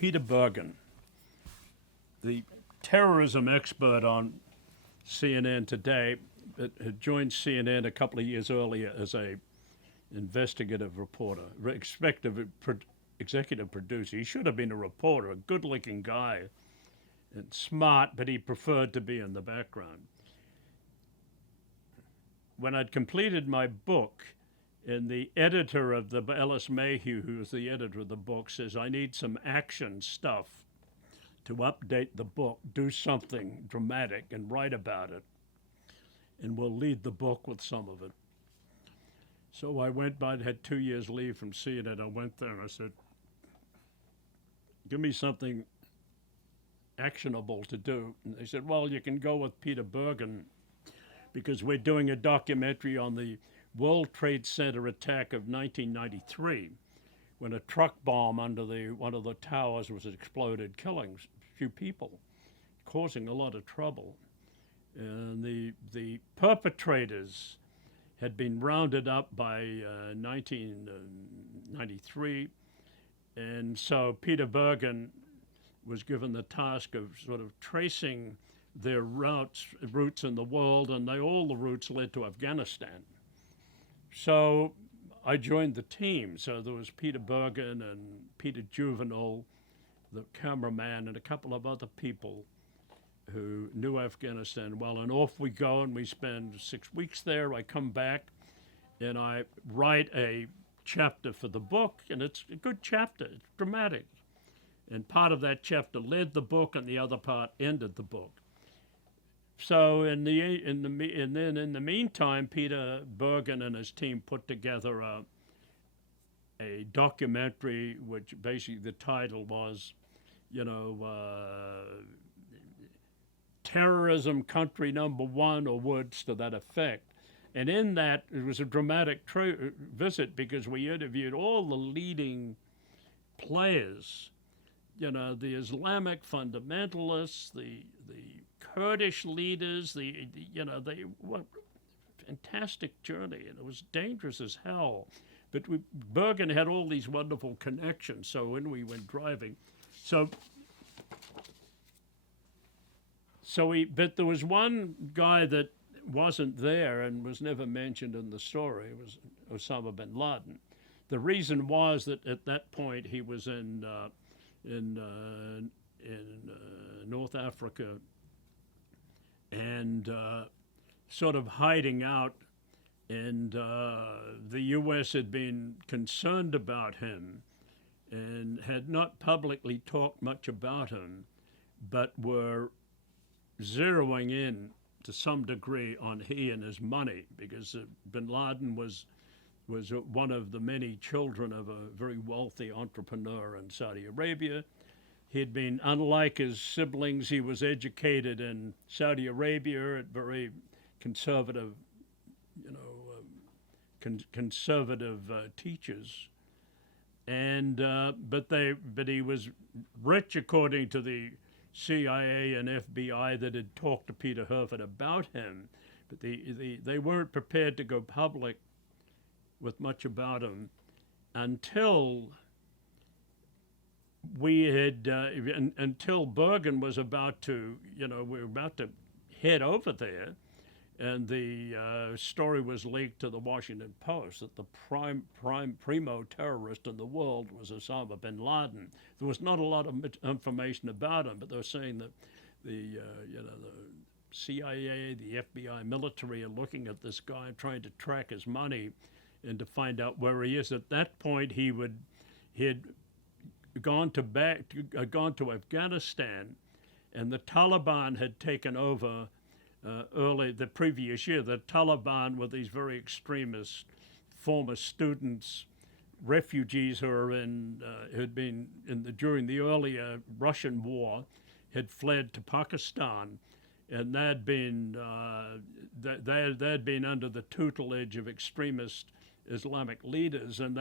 Peter Bergen, the terrorism expert on CNN today, had joined CNN a couple of years earlier as a investigative reporter, executive producer. He should have been a reporter, a good-looking guy and smart, but he preferred to be in the background. When I'd completed my book, and the editor of the Ellis Mayhew, who was the editor of the book, says, I need some action stuff to update the book, do something dramatic and write about it, and we'll lead the book with some of it. So I went by, had 2 years leave from CNN. I went there and I said, give me something actionable to do. And they said, well, you can go with Peter Bergen because we're doing a documentary on the World Trade Center attack of 1993 when a truck bomb under one of the towers was exploded, killing a few people, causing a lot of trouble. And the perpetrators had been rounded up by 1993, and so Peter Bergen was given the task of sort of tracing their routes in the world, and all the routes led to Afghanistan. So I joined the team. So there was Peter Bergen and Peter Juvenile, the cameraman, and a couple of other people who knew Afghanistan well. And off we go, and we spend 6 weeks there. I come back, and I write a chapter for the book, and it's a good chapter. It's dramatic. And part of that chapter led the book, and the other part ended the book. So in the meantime, Peter Bergen and his team put together a documentary, which basically the title was, Terrorism Country Number One, or words to that effect. And in that, it was a dramatic visit because we interviewed all the leading players, the Islamic fundamentalists, the Kurdish leaders, they what fantastic journey, and it was dangerous as hell. But Bergen had all these wonderful connections. So when we went driving, but there was one guy that wasn't there and was never mentioned in the story. It was Osama Bin Laden. The reason was that at that point he was in North Africa and sort of hiding out, and the U.S. had been concerned about him and had not publicly talked much about him, but were zeroing in to some degree on he and his money, because Bin Laden was one of the many children of a very wealthy entrepreneur in Saudi Arabia. He'd been, unlike his siblings, he was educated in Saudi Arabia at very conservative, conservative teachers, and but he was rich according to the CIA and FBI that had talked to Peter Herford about him, but they weren't prepared to go public with much about him until until Bergen was about to, we were about to head over there, and the story was leaked to the Washington Post that the primo terrorist in the world was Osama bin Laden. There was not a lot of information about him, but they were saying that the CIA, the FBI, military are looking at this guy and trying to track his money and to find out where he is. At that point, he had gone to Afghanistan, and the Taliban had taken over early the previous year. The Taliban were these very extremist former students, refugees who are had been during the earlier Russian war, had fled to Pakistan, and they'd been under the tutelage of extremist Islamic leaders, and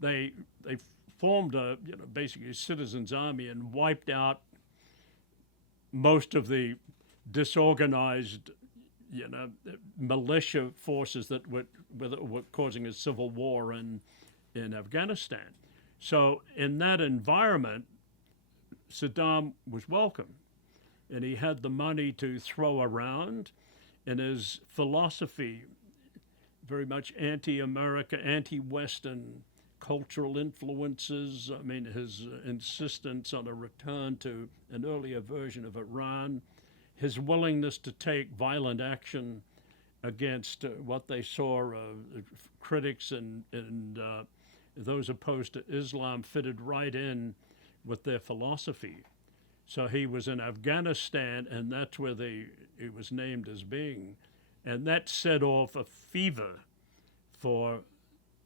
they formed basically a citizens' army and wiped out most of the disorganized, militia forces that were causing a civil war in Afghanistan. So in that environment, Saddam was welcome, and he had the money to throw around, and his philosophy, very much anti-America, anti-Western cultural influences. I mean, his insistence on a return to an earlier version of Iran, his willingness to take violent action against what they saw critics and those opposed to Islam fitted right in with their philosophy. So he was in Afghanistan, and that's where he was named as being. And that set off a fever for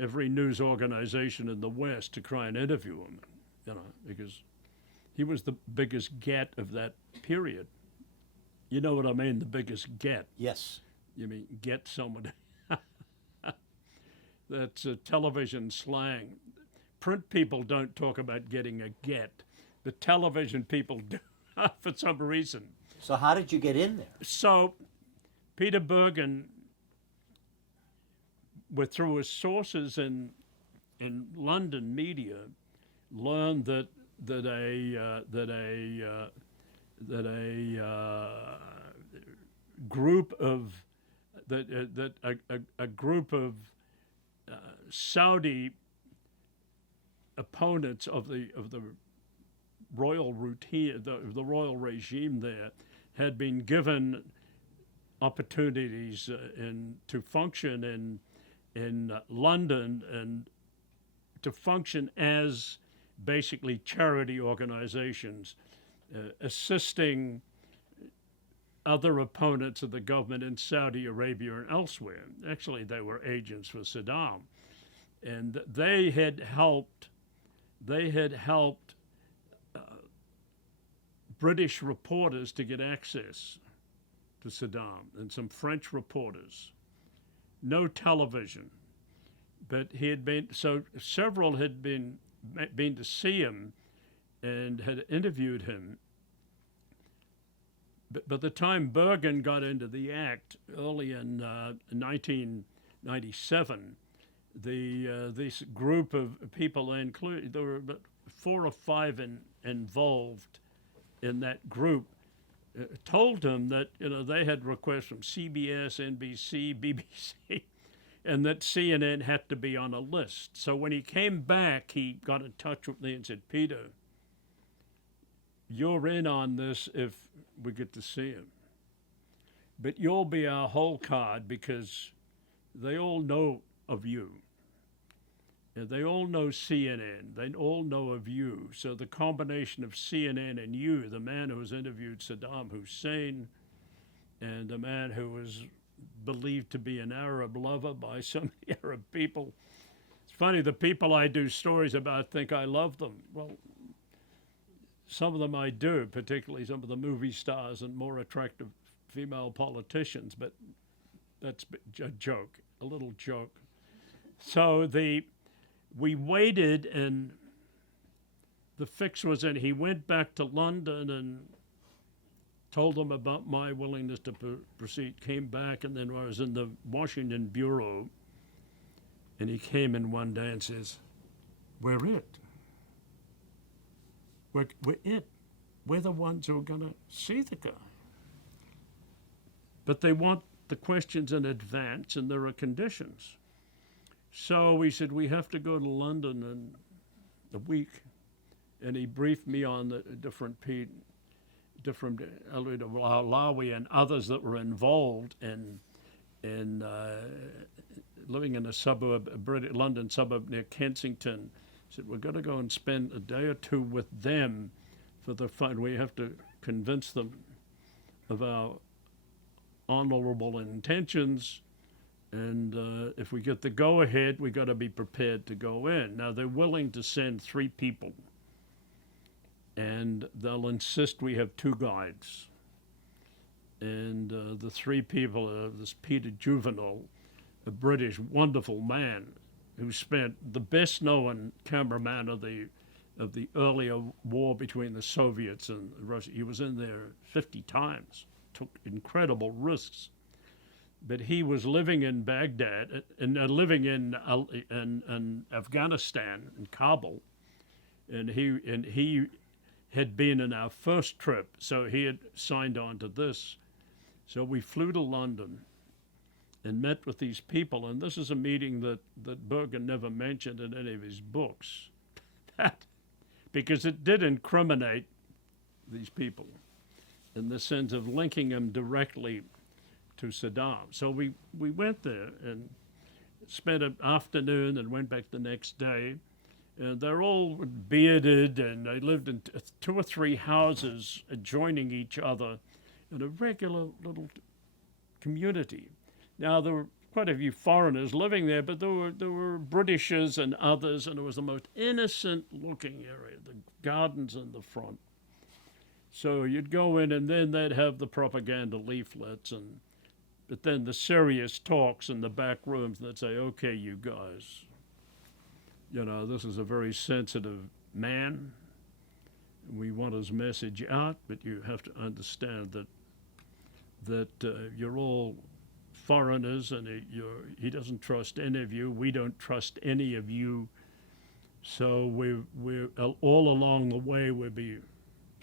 every news organization in the West to try and interview him, because he was the biggest get of that period. You know what I mean, the biggest get? Yes. You mean get someone? That's television slang. Print people don't talk about getting a get. The television people do for some reason. So how did you get in there? So Peter Bergen, through his sources in London media, learned that a group of Saudi opponents of the royal routine, the royal regime there, had been given opportunities to function in London and to function as basically charity organizations, assisting other opponents of the government in Saudi Arabia and elsewhere. Actually, they were agents for Saddam, and they had helped British reporters to get access to Saddam, and some French reporters. No television, but several had been to see him and had interviewed him. But by the time Bergen got into the act early in 1997, this group of people, there were about 4 or 5 involved in that group, told him that they had requests from CBS, NBC, BBC, and that CNN had to be on a list. So when he came back, he got in touch with me and said, "Peter, you're in on this if we get to see him. But you'll be our whole card because they all know of you. And they all know CNN. They all know of you. So the combination of CNN and you, the man who has interviewed Saddam Hussein and the man who was believed to be an Arab lover by so many Arab people. It's funny, the people I do stories about think I love them. Well, some of them I do, particularly some of the movie stars and more attractive female politicians, but that's a joke, a little joke. So we waited, and the fix was in. He went back to London and told them about my willingness to proceed, came back, and then I was in the Washington bureau, and he came in one day and says, "We're it. We're it. We're the ones who are going to see the guy." But they want the questions in advance, and there are conditions. So we said, we have to go to London in a week. And he briefed me on the different Alawi and others that were involved in living in a suburb, a London suburb near Kensington. He said, we're going to go and spend a day or two with them for the fun. We have to convince them of our honorable intentions. And if we get the go-ahead, we got to be prepared to go in. Now, they're willing to send 3 people, and they'll insist we have 2 guides. And the 3 people are this Peter Juvenal, a British wonderful man who spent the best-known cameraman of the earlier war between the Soviets and Russia. He was in there 50 times, took incredible risks. But he was living in Baghdad and living in Afghanistan, in Kabul, and he had been in our first trip, so he had signed on to this. So we flew to London and met with these people, and this is a meeting that Bergen never mentioned in any of his books, because it did incriminate these people in the sense of linking them directly to Saddam. So we went there and spent an afternoon and went back the next day. And they're all bearded, and they lived in 2 or 3 houses adjoining each other in a regular little community. Now, there were quite a few foreigners living there, but there were Britishers and others, and it was the most innocent-looking area, the gardens in the front. So you'd go in, and then they'd have the propaganda leaflets, but then the serious talks in the back rooms, and they'd say, okay, you guys, this is a very sensitive man. We want his message out, but you have to understand that you're all foreigners, and he doesn't trust any of you. We don't trust any of you. So we're all along the way, we'll be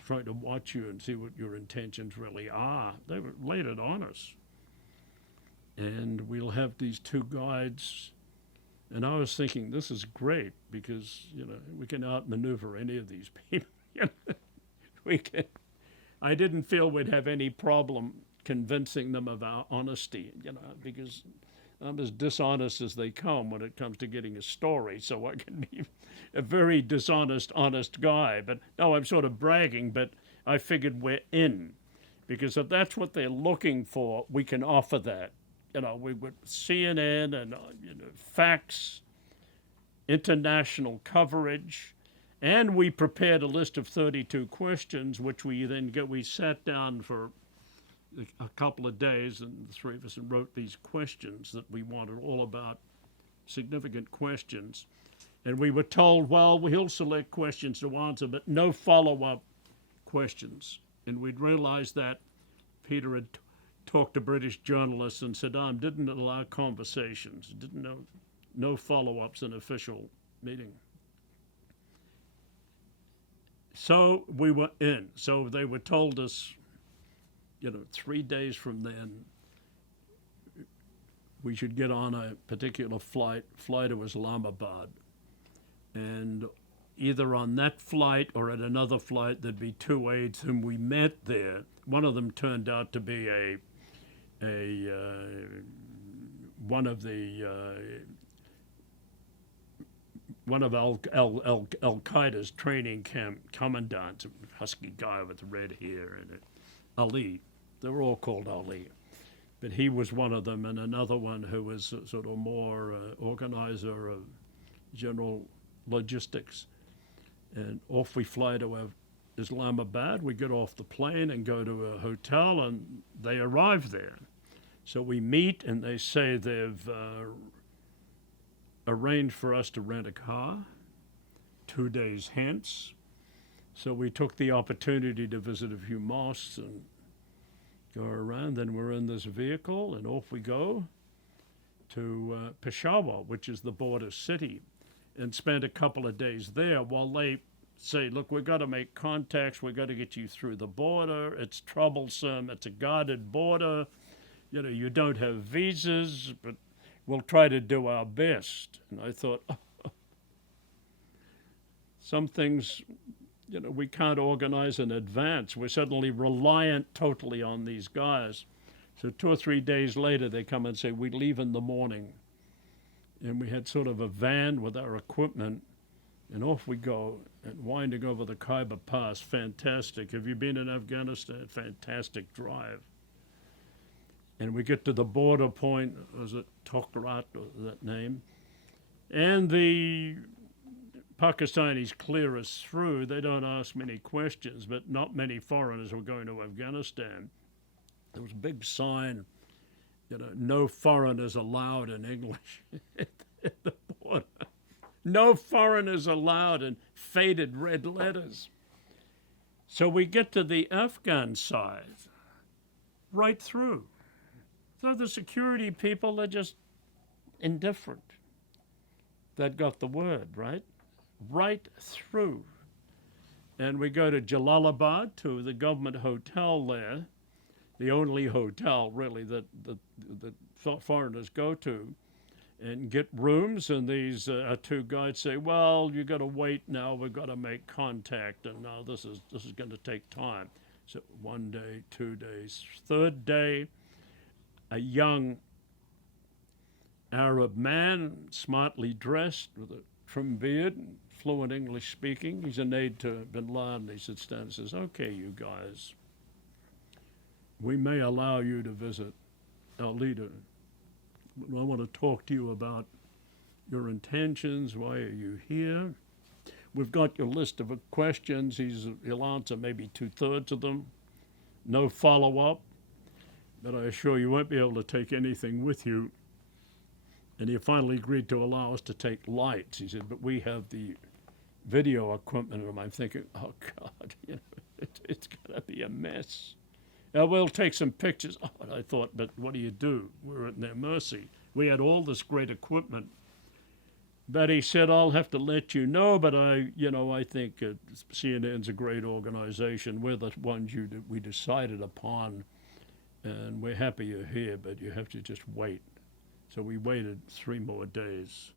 trying to watch you and see what your intentions really are. They laid it on us. And we'll have these 2 guides. And I was thinking, this is great, because, we can outmaneuver any of these people. I didn't feel we'd have any problem convincing them of our honesty, because I'm as dishonest as they come when it comes to getting a story, so I can be a very dishonest, honest guy. But no, I'm sort of bragging, but I figured we're in, because if that's what they're looking for, we can offer that. We would CNN and facts, international coverage, and we prepared a list of 32 questions, which we sat down for a couple of days, and the 3 of us wrote these questions that we wanted, all about significant questions. And we were told, well, he'll select questions to answer, but no follow-up questions. And we'd realized that Peter had talked to British journalists, and Saddam didn't allow conversations, didn't know, no follow-ups in official meeting. So we were in. So they were told us, 3 days from then, we should get on a particular fly to Islamabad. And either on that flight or at another flight, there'd be 2 aides whom we met there. One of them turned out to be one of Al Qaeda's training camp commandants, a husky guy with red hair, and Ali. They were all called Ali, but he was one of them, and another one who was sort of more organizer of general logistics. And off we fly to Islamabad. We get off the plane and go to a hotel, and they arrive there. So we meet, and they say they've arranged for us to rent a car 2 days hence. So we took the opportunity to visit a few mosques and go around. Then we're in this vehicle, and off we go to Peshawar, which is the border city, and spend a couple of days there while they say, look, we've got to make contacts. We've got to get you through the border. It's troublesome. It's a guarded border. You don't have visas, but we'll try to do our best. And I thought, some things, we can't organize in advance. We're suddenly reliant totally on these guys. So 2 or 3 days later, they come and say, we leave in the morning. And we had sort of a van with our equipment, and off we go, and winding over the Khyber Pass. Fantastic. Have you been in Afghanistan? Fantastic drive. And we get to the border point, was it Tokrat, that name? And the Pakistanis clear us through. They don't ask many questions, but not many foreigners were going to Afghanistan. There was a big sign, no foreigners allowed in English at the border. No foreigners allowed in faded red letters. So we get to the Afghan side, right through. So the security people, they're just indifferent. That got the word, right? Right through. And we go to Jalalabad, to the government hotel there, the only hotel really that foreigners go to, and get rooms. And these two guides say, "Well, you got to wait now. We've got to make contact, and now this is going to take time." So 1 day, 2 days, third day, a young Arab man, smartly dressed, with a trim beard, fluent English speaking. He's an aide to Bin Laden. He sits down and says, "Okay, you guys, we may allow you to visit our leader. I want to talk to you about your intentions. Why are you here? We've got your list of questions. He'll answer maybe 2/3 of them. No follow-up. But I assure you won't be able to take anything with you." And he finally agreed to allow us to take lights. He said, "But we have the video equipment." And I'm thinking, oh, God, it's going to be a mess. We'll take some pictures. Oh, and I thought, but what do? We're at their mercy. We had all this great equipment. But he said, "I'll have to let you know, but I think CNN's a great organization. We're the ones we decided upon, and we're happy you're here, but you have to just wait." So we waited 3 more days.